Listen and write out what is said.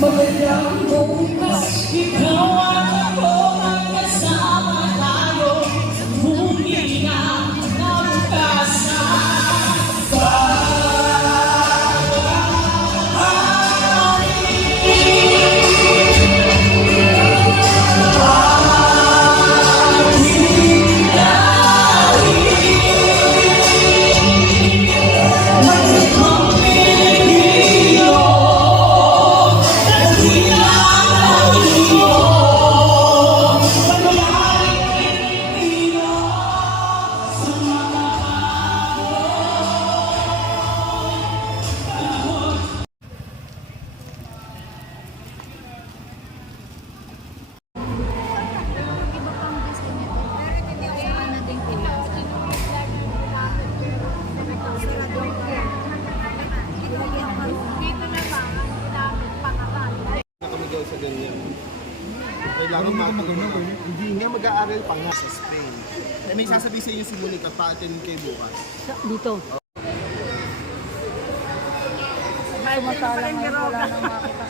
Magandang bukas, ikaw at ako ang kasama tayo sa huminga ng sa ganyan. Kailangan maganda. Hindi nga mag-aaral pa nga sa Spain. Eh, may sasabihin sa inyo si Monica, pa-attend kayo bukas. Dito. Ay, masala ngayon, wala nang makita.